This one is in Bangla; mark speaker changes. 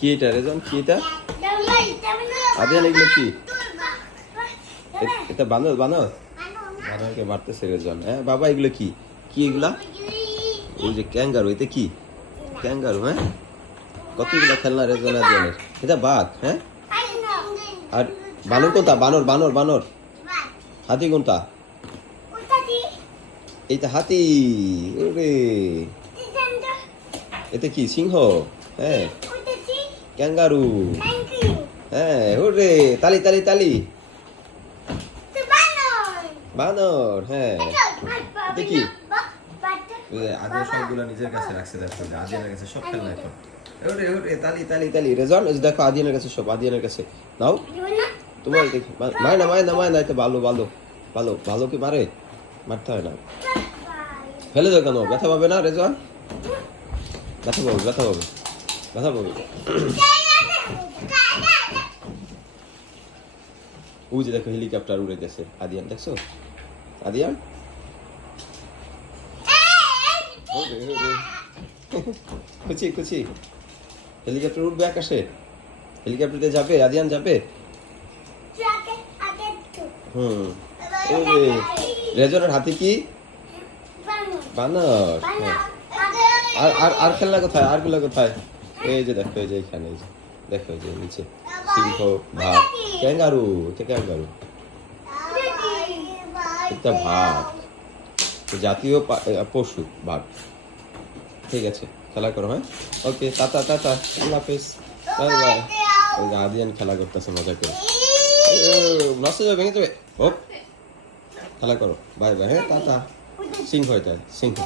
Speaker 1: কি এটা, রেজন? কি এটা? আদিয়ান কি? এটা বানর বানর? বানরকে মারতেছে রেজন। হ্যাঁ বাবা, এগুলো কি? কি এগুলা? ওই যে ক্যাঙ্গারু, এটা কি? ক্যাঙ্গারু হ্যাঁ? কতগুলো খেলনা রেজন আদিয়ানের এটা বাঘ হ্যাঁ? আর বানর কোনটা? বানর বানর বানর। হাতি কোনটা? এইটা হাতি, ওরে। এতে কি, সিংহ? হ্যাঁ? ক্যাঙ্গারু হ্যাঁ ওরে তালি তালি তালি। বানর হ্যাঁ। দেখি। আগে সবগুলো নিজের কাছে রাখছে দেখো আদিয়ানের কাছে সব খেলনা এখন। ওরে ওরে তালি তালি তালি। রেজন এই দেখো আদিয়ানের কাছে সব আদিয়ানের কাছে। নাও। তোমার দেখি মায় না মায় না মায় না এটা ভালো ভালো ভালো ভালো কি মারে? মারতে হয় না। ফেলে দাও কেন? ব্যথা পাবে না রেজন ব্যথা পাবে ব্যথা পাবে। ব্যথা পাবে ওই যে দেখো হেলিকপ্টার উড়ে গেছে আদিয়ান দেখছ আদিয়ান হেলিকপ্টার উঠবে আকাশে হেলিকপ্টারে যাবে আদিয়ান যাবে হুম ওরে রেজনের হাতে কি বানর আর আর খেলনা কোথায় আরগুলো কোথায় এই যে দেখো, এই যে এখানে দেখো যে নিচে, সিংহ, ভাত, ক্যাঙ্গারু, এটা ক্যাঙ্গারু। এটা ভাত। জাতীয় পশু, ভাত। ঠিক আছে, খেলা করো হ্যাঁ? ওকে, টাটা টাটা, আল্লাহ হাফেজ, বাই বাই। ওই আদিয়ান খেলা করতেছে, মজা করে। নষ্ট যাবে ভেঙে যাবে হোপ খেলা করো, বাই বাই হ্যাঁ টাটা। সিংহ এটা, সিংহ।